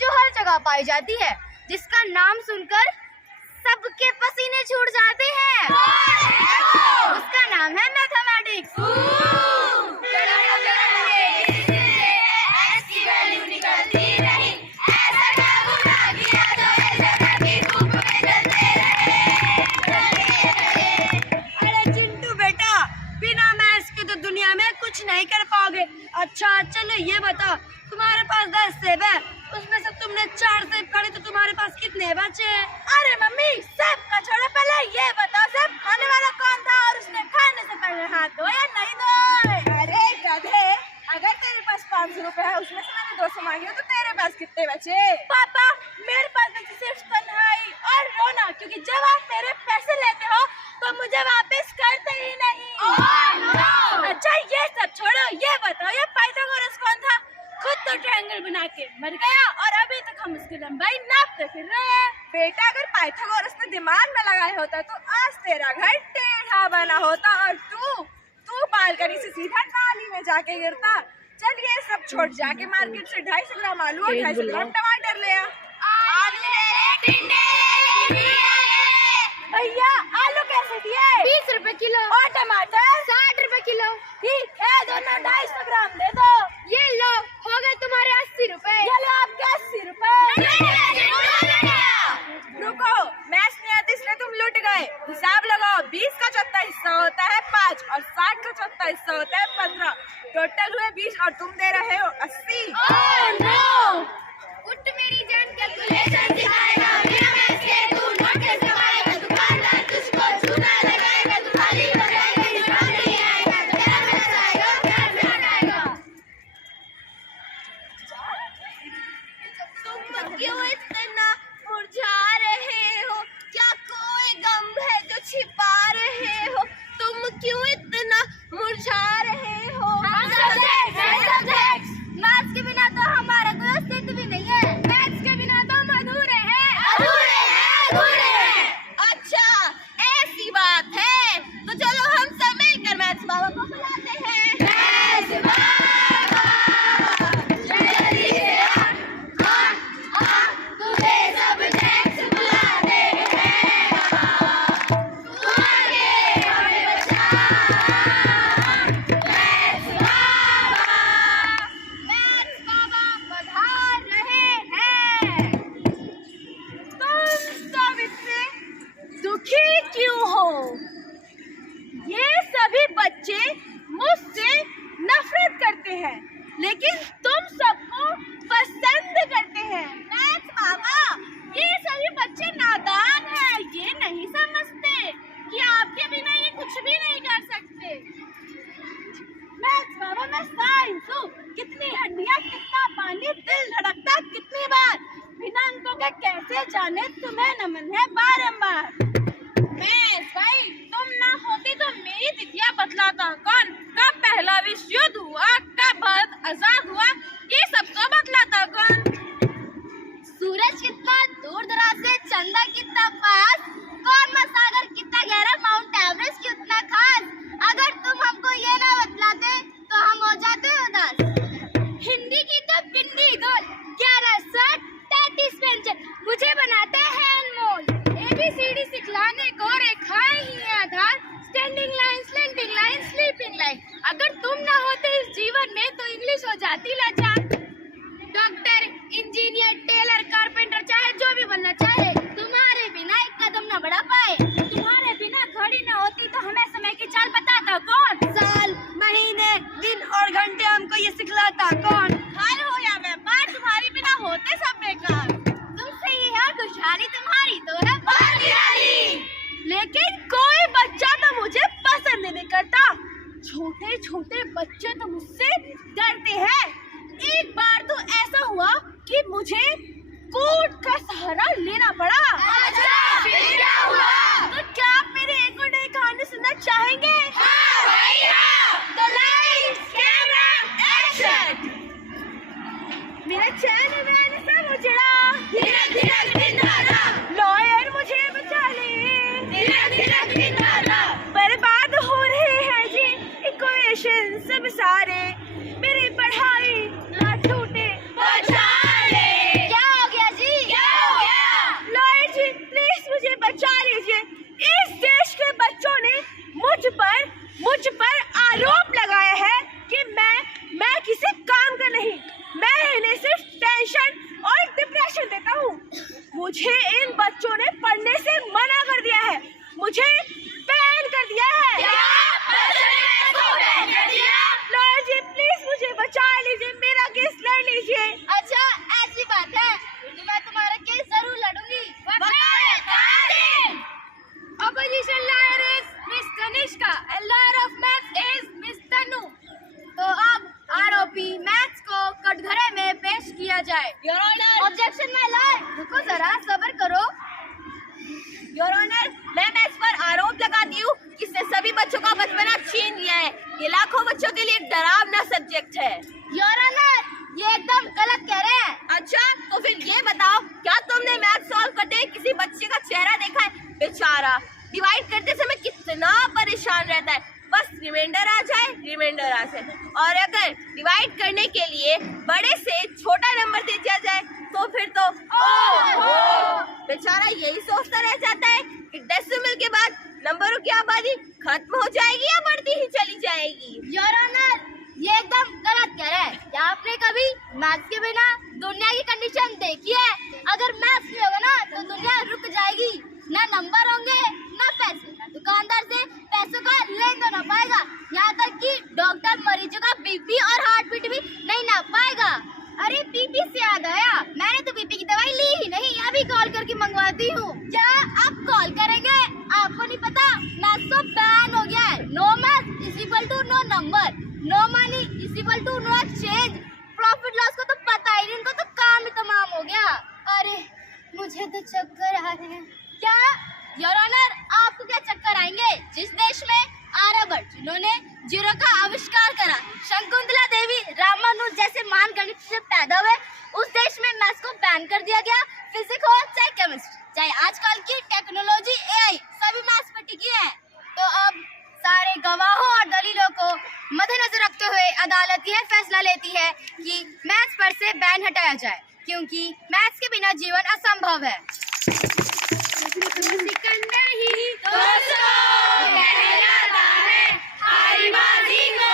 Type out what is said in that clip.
जो हर जगह पाई जाती है, जिसका नाम सुनकर सबके पसीने छूट जाते हैं। उसका नाम है मैथमेटिक्स। अरे चिंटू बेटा, बिना मैथ्स के तो दुनिया में कुछ नहीं कर पाओगे। अच्छा चलो ये बताओ, तुम्हारे पास 10 सेब है, उसमें से तुमने 4 सेब खाने, तो तुम्हारे पास कितने बचे? अरे मम्मी, सेब का छोड़ो, पहले ये बताओ सेब खाने वाला कौन था और उसने खाने से पहले हाथ धोया नहीं धोए? अरे गधे, अगर तेरे पास 500 रुपए है, उसमें से मैंने 200 मांगे हो, तो तेरे पास कितने बचे? पापा, मेरे पास बचे सिर्फ तन्हाई और रोना, क्योंकि जब आप मेरे पैसे लेते हो तो मुझे वापस करते ही नहीं। अच्छा ये सब छोड़ो, ये बताओ ये पाइथागोरस कौन था? खुद तो ट्रायंगल बना के मर गया और अभी तक हम उसकी लंबाई नापते फिर रहे हैं। बेटा, अगर पाइथागोरस ने दिमाग न लगाया होता तो आज तेरा घर टेढ़ा बना होता और तू बालकनी से सीधा नाली में जाके गिरता। चल ये सब छोड़, जाके मार्केट से 250 ग्राम आलू और 250 ग्राम टमाटर ले आ। भैया आलू कैसे दिए? 20 रुपए किलो। और टमाटर 60 रुपए किलो। ठीक है, दोनों 250 ग्राम दे दो। ये लो, हो गए तुम्हारे 80 रुपए। ये लो आपके 80 रुपए। रुको, मैथ्स नहीं आती इसलिए तुम लुट गए। हिसाब लगाओ, 20 का चौथा हिस्सा होता है 5 और 60 का चौथा हिस्सा होता है 15। टोटल हुए 20 और तुम दे रहे हो 80। उठ मेरी जान, कैलकुलेशन सिखाएगा। बिना मैथ्स के तू नोट कैसे कमाएगा? दुकानदार तुझको चूना लगाएगा, तू खाली हो जाएगा, हिसाब नहीं आएगा, तेरा मैथ्स आएगा, तेरा ध्यान आएगा। तुम क्यों इतना मुरझा रहे हो? क्या कोई गम है जो छिपा रहे हो? तुम क्यों इतना मुरझा रहे हो? मैथ्स के बिना तो हमारा कोई अस्तित्व भी नहीं है। मैथ्स के बिना तो हम अधूरे हैं। अच्छा ऐसी बात है, तो चलो हम सब मिलकर मैथ्स बाबा को बुलाते हैं। मैथ्स बाबा जल्दी से आ, तुझे सब टैक्स बुलाते हैं। तू आगे हमें बचा। मैथ्स बाबा पधार रहे हैं। तुम सब इससे दुखी क्यों हो? ये सभी बच्चे मुझसे नफरत करते हैं, लेकिन तुम सबको पसंद करते हैं। मैथ्स बाबा, ये सभी बच्चे नादान हैं, ये नहीं समझते कि आपके बिना ये कुछ भी नहीं कर सकते। मैथ्स बाबा, मैं साइंस हूँ, कितनी हड्डियाँ, कितना पानी, दिल धड़कता कितनी बार, बिना अंकों के कैसे जाने तुम्हें नमन है बारंबार। मैथ्स भाई, तुम ना होती तो मेरी तिथियां बतलाता कौन? कब पहला विश्व युद्ध हुआ, कब भारत आजाद हुआ, ये सब तो बतलाता कौन? सूरज कितना दूर दराज से, चंदा कितना पास, कौन महासागर कितना गहरा, माउंट एवरेस्ट कितना खास। अगर तुम हमको ये ना बतलाते तो हम हो जाते उदास। हिंदी की तो पिंडी गोल, 11 60 33 पेंशन, मुझे बनाते हैं अनमोल। ABCD सिखलाने को रेखाएं ही आधार, standing line, slanting line, sleeping line. अगर तुम ना होते इस जीवन इंग्लिश हो जाती लाचार। डॉक्टर, इंजीनियर, टेलर, कारपेंटर, चाहे जो भी बनना चाहे, तुम्हारे बिना एक कदम न बढ़ा पाए। तुम्हारे बिना घड़ी न होती तो हमें समय की चाल बताता कौन? साल, महीने, दिन और घंटे हमको ये सिखलाता कौन? हाल हो या व्यापार, तुम्हारे बिना होते सब बेकार। तुमसे ही है खुशहाली, तुम्हारी तो है बहादुरी। लेकिन कोई बच्चा तो मुझे पसंद नहीं करता। छोटे छोटे बच्चे तो मुझसे डरते हैं। एक बार तो ऐसा हुआ कि मुझे कोर्ट का सहारा लेना पड़ा। अच्छा, फिर क्या हुआ? तो क्या आप मेरी एक और नई कहानी सुनना चाहेंगे? हाँ भाई हाँ। तो लाइट्स, कैमरा, एक्शन। मेरा चैन वैन सब उजड़ा, धीरे धीरे दिन ढला, लॉयर मुझे बचा ले, धीरे धीरे दिन ढला। बर्बाद हो रहे हैं जी इक्वेशन सब सारे, मेरी पढ़ाई ना टूटे बचा ले। क्या हो गया जी? क्या हो गया? लॉयर जी प्लीज मुझे बचा लीजिए। इस देश के बच्चों ने मुझ पर आरोप लगाया है कि मैं किसी काम का नहीं, मैं इन्हें सिर्फ टेंशन और डिप्रेशन देता हूँ। मुझे इन बच्चों ने पढ़ने से मना कर दिया है, मुझे बैन कर दिया है। क्या? बच्चों ने इसको बैन कर दिया? लॉयर जी प्लीज मुझे बचा लीजिए, मेरा केस लड़ लीजिए। अच्छा, ऐसी बात है तो मैं तुम्हारा केस जरूर लड़ूंगी। Opposition lawyer is Miss Kanishka and lawyer of maths is Miss Tanu। तो अब आरोपी मैथ्स को कटघरे में पेश किया जाए। योर ऑनर, ऑब्जेक्शन में लाए, रुको जरा सब्र करो। योर ऑनर, मैं मैथ्स पर आरोप लगाती हूँ कि इसने सभी बच्चों का बचपना छीन लिया है। ये लाखों बच्चों के लिए डरावना सब्जेक्ट है। योर ऑनर, ये एकदम गलत कह रहे हैं। अच्छा तो फिर ये बताओ, क्या तुमने मैथ सॉल्व करते किसी बच्चे का चेहरा देखा है? बेचारा डिवाइड करते समय कितना परेशान रहता है, बस रिमाइंडर आ जाए। और अगर डिवाइड करने के लिए बड़े से छोटा नंबर दे दिया जाए तो फिर तो बेचारा यही सोचता रह जाता है कि डेसिमल के बाद नंबरों की आबादी खत्म हो जाएगी या बढ़ती ही चली जाएगी। योर ऑनर, ये एकदम गलत कह रहे हैं। क्या आपने कभी मैथ्स के बिना दुनिया की कंडीशन देखी है? अगर मैथ्स नहीं होगा ना तो दुनिया रुक जाएगी, ना नंबर होंगे ना पैसे, ना दुकानदार से पैसों का लेन देन हो पाएगा, यहाँ तक कि डॉक्टर मरीजों का बीपी और हार्ट बीट भी नहीं नाप पाएगा। अरे बीपी से याद आया, मैंने तो बीपी की दवाई ली ही नहीं, अभी कॉल करके मंगवाती हूँ। क्या आप कॉल करेंगे? आपको नहीं पता मैथ्स तो बैन हो गया है। No maths is equal to no number, no money is equal to no exchange. Profit loss को तो पता ही नहीं, इनको तो काम ही तमाम हो गया। अरे मुझे तो चक्कर आ रहे हैं। क्या योर ऑनर, आपको क्या चक्कर आएंगे? जिस देश में आर्यभट्ट जिन्होंने जीरो का आविष्कार करा, शकुंतला देवी, रामानुज जैसे महान गणित से पैदा हुए, उस देश में मैथ्स को बैन कर दिया गया। फिजिक्स हो चाहे केमिस्ट्री, चाहे आजकल की टेक्नोलॉजी एआई, सभी मैथ्स पर टिकी है। तो अब सारे गवाहों और दलीलों को मद्देनजर रखते हुए अदालत यह फैसला लेती है कि मैथ्स पर से बैन हटाया जाए, क्योंकि मैथ्स के बिना जीवन असंभव है। सिकंदर ही दोस्तों कहलाता है हारी बाजी को।